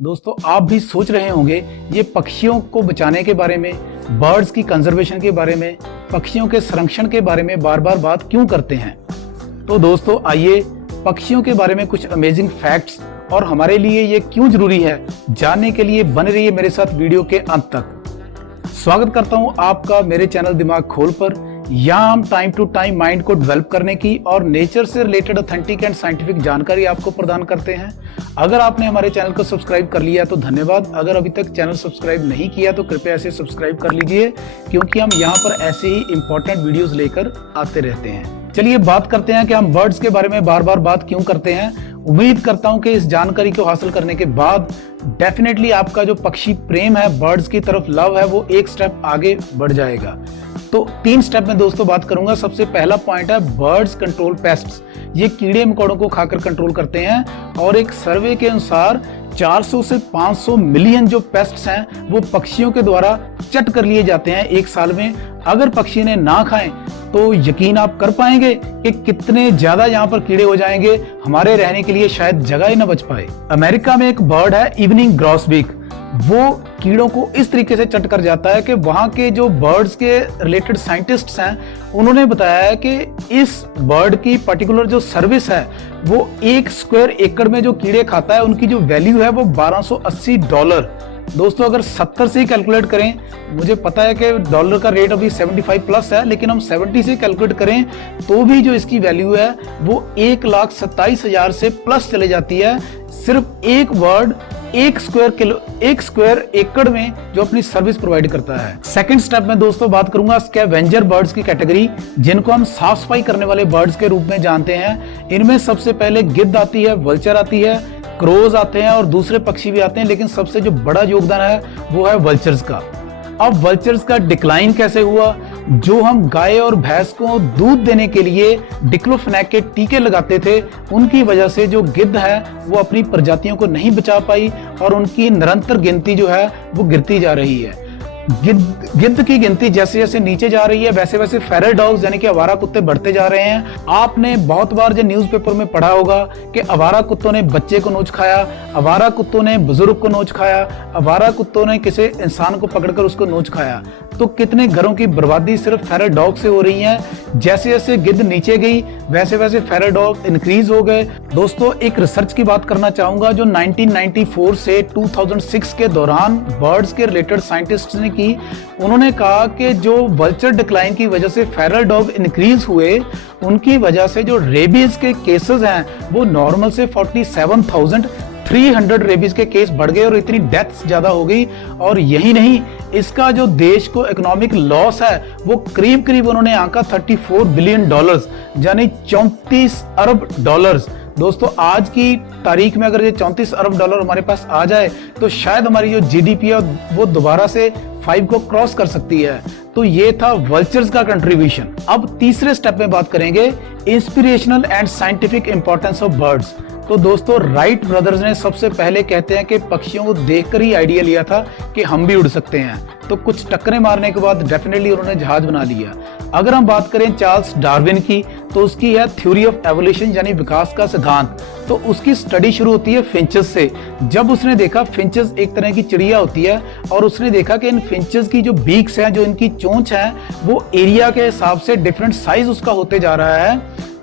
दोस्तों आप भी सोच रहे होंगे ये पक्षियों को बचाने के बारे में, बर्ड्स की कंजर्वेशन के बारे में, पक्षियों के संरक्षण के बारे में बार बार बात क्यों करते हैं। तो दोस्तों आइए पक्षियों के बारे में कुछ अमेजिंग फैक्ट्स और हमारे लिए ये क्यों जरूरी है जानने के लिए बने रहिए मेरे साथ वीडियो के अंत तक। स्वागत करता हूं आपका मेरे चैनल दिमाग खोल पर। यहाँ हम टाइम टू टाइम माइंड को डेवलप करने की और नेचर से रिलेटेड ऑथेंटिक एंड साइंटिफिक जानकारी आपको प्रदान करते हैं। अगर आपने हमारे चैनल को सब्सक्राइब कर लिया तो धन्यवाद। अगर अभी तक चैनल सब्सक्राइब नहीं किया तो कृपया इसे सब्सक्राइब कर लीजिए, क्योंकि हम यहाँ पर ऐसे ही इंपॉर्टेंट वीडियोस लेकर आते रहते हैं। चलिए बात करते हैं कि हम बर्ड्स के बारे में बार बार बात क्यों करते हैं। उम्मीद करता हूं कि इस जानकारी को हासिल करने के बाद डेफिनेटली आपका जो पक्षी प्रेम है, बर्ड्स की तरफ लव है, वो एक स्टेप आगे बढ़ जाएगा। तो 3 स्टेप में दोस्तों बात करूंगा। सबसे पहला पॉइंट है बर्ड्स कंट्रोल पेस्ट्स। ये कीड़े मकोड़ों को खाकर कंट्रोल करते हैं और एक सर्वे के अनुसार 400 से 500 मिलियन जो पेस्ट्स हैं वो पक्षियों के द्वारा चट कर लिए जाते हैं एक साल में। अगर पक्षी ने ना खाएं तो यकीन आप कर पाएंगे कि कितने ज्यादा यहाँ पर कीड़े हो जाएंगे, हमारे रहने के लिए शायद जगह ही न बच पाए। अमेरिका में एक बर्ड है इवनिंग ग्रॉसबीक। वो कीड़ों को इस तरीके से चट कर जाता है कि वहां के जो बर्ड्स के रिलेटेड साइंटिस्ट्स हैं उन्होंने बताया है कि इस बर्ड की पर्टिकुलर जो सर्विस है वो 1 स्क्वायर एकड़ में जो कीड़े खाता है उनकी जो वैल्यू है वो $1280। दोस्तों अगर 70 से कैलकुलेट करें, मुझे पता है कि डॉलर का रेट अभी 75 प्लस है, लेकिन हम 70 से कैलकुलेट करें तो भी जो इसकी वैल्यू है वो 1,27,000 से प्लस चले जाती है। सिर्फ एक बर्ड 1 स्क्वायर एकड़ में जो अपनी सर्विस प्रोवाइड करता है। सेकंड स्टेप में दोस्तों बात करूंगा स्कैवेंजर बर्ड्स की कैटेगरी, जिनको हम साफ सफाई करने वाले बर्ड्स के रूप में जानते हैं। इनमें सबसे पहले गिद्ध आती है, वल्चर आती है, क्रोज आते हैं और दूसरे पक्षी भी आते हैं, लेकिन सबसे जो बड़ा योगदान है वो है वल्चर्स का। अब वल्चर्स का डिक्लाइन कैसे हुआ? जो हम गाय और भैंस को दूध देने के लिए डिक्लोफेनेक के टीके लगाते थे, उनकी वजह से जो गिद्ध है वो अपनी प्रजातियों को नहीं बचा पाई और उनकी निरंतर गिनती जो है वो गिरती जा रही है। गिद्ध की गिनती जैसे जैसे नीचे जा रही है वैसे वैसे फेरल डॉग्स यानी कि आवारा कुत्ते बढ़ते जा रहे हैं। आपने बहुत बार जो न्यूज़पेपर में पढ़ा होगा कि आवारा कुत्तों ने बच्चे को नोच खाया, आवारा कुत्तों ने बुजुर्ग को नोच खाया, आवारा कुत्तों ने किसी इंसान को पकड़कर उसको नोच खाया। तो कितने घरों की बर्बादी सिर्फ फेरल डॉग से हो रही है। जैसे जैसे गिद्ध नीचे गई वैसे वैसे फेरल डॉग इंक्रीज हो गए। दोस्तों एक रिसर्च की बात करना चाहूंगा जो 1994 से 2006 के दौरान बर्ड्स के रिलेटेड साइंटिस्ट ने की। उन्होंने कहा कि जो वल्चर डिक्लाइन की वजह से फेरल डॉग इंक्रीज हुए, उनकी वजह से जो रेबीज के केसेस हैं वो नॉर्मल से 47,300 रेबीज के केस बढ़ गए और इतनी डेथ्स ज्यादा हो गई। और यही नहीं, इसका जो देश को इकोनॉमिक लॉस है वो करीब करीब उन्होंने आंका $34 बिलियन, यानी 34 अरब डॉलर्स। दोस्तों आज की तारीख में अगर ये 34 अरब डॉलर हमारे पास आ जाए तो शायद हमारी जो जीडीपी है वो दोबारा से 5 को क्रॉस कर सकती है। तो ये था वल्चर्स का कंट्रीब्यूशन। अब तीसरे स्टेप में बात करेंगे inspirational and scientific importance of birds. तो दोस्तों राइट ब्रदर्स ने सबसे पहले कहते हैं कि पक्षियों को देखकर ही आइडिया लिया था कि हम भी उड़ सकते हैं। तो कुछ टक्करें मारने के बाद डेफिनेटली उन्होंने जहाज बना लिया। अगर हम बात करें चार्ल्स डार्विन की तो उसकी है थ्योरी ऑफ एवोल्यूशन यानी विकास का सिद्धांत। तो उसकी स्टडी शुरू होती है फिंचेस से। जब उसने देखा फिंचेस एक तरह की चिड़िया होती है और उसने देखा कि इन फिंचेस की जो बीक्स हैं, जो इनकी चोंच है, वो एरिया के हिसाब से डिफरेंट साइज उसका होते जा रहा है।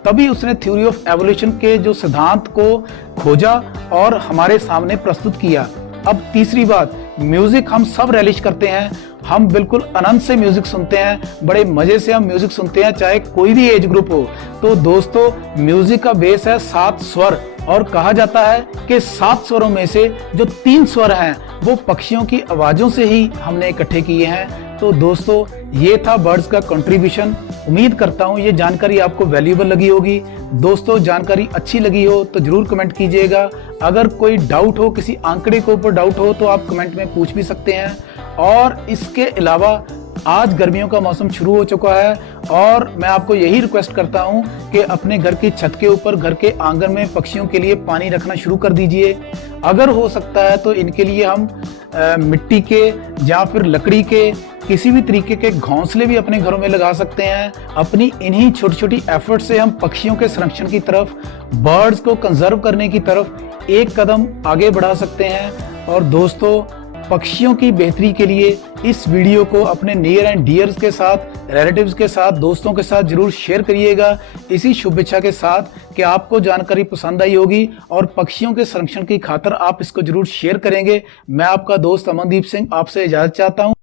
तभी उसने थ्योरी ऑफ एवोल्यूशन के जो सिद्धांत को खोजा और हमारे सामने प्रस्तुत किया। अब तीसरी बात, म्यूजिक हम सब रेलिश करते हैं, हम बिल्कुल आनंद से म्यूजिक सुनते हैं, बड़े मजे से हम म्यूजिक सुनते हैं, चाहे कोई भी एज ग्रुप हो। तो दोस्तों म्यूजिक का बेस है 7 स्वर और कहा जाता है कि 7 स्वरों में से जो 3 स्वर हैं वो पक्षियों की आवाजों से ही हमने इकट्ठे किए हैं। तो दोस्तों ये था बर्ड्स का कंट्रीब्यूशन। उम्मीद करता हूँ ये जानकारी आपको वैल्यूएबल लगी होगी। दोस्तों जानकारी अच्छी लगी हो तो जरूर कमेंट कीजिएगा। अगर कोई डाउट हो, किसी आंकड़े के ऊपर डाउट हो तो आप कमेंट में पूछ भी सकते हैं। और इसके अलावा आज गर्मियों का मौसम शुरू हो चुका है और मैं आपको यही रिक्वेस्ट करता हूं कि अपने घर की छत के ऊपर, घर के आंगन में पक्षियों के लिए पानी रखना शुरू कर दीजिए। अगर हो सकता है तो इनके लिए हम मिट्टी के या फिर लकड़ी के किसी भी तरीके के घोंसले भी अपने घरों में लगा सकते हैं। अपनी इन्हीं छोटी छोटी एफर्ट से हम पक्षियों के संरक्षण की तरफ, बर्ड्स को कंजर्व करने की तरफ एक कदम आगे बढ़ा सकते हैं। और दोस्तों, पक्षियों की बेहतरी के लिए इस वीडियो को अपने नियर एंड डियर्स के साथ, रिलेटिव्स के साथ, दोस्तों के साथ जरूर शेयर करिएगा, इसी शुभेच्छा के साथ कि आपको जानकारी पसंद आई होगी और पक्षियों के संरक्षण की खातिर आप इसको जरूर शेयर करेंगे। मैं आपका दोस्त अमनदीप सिंह आपसे इजाजत चाहता हूं।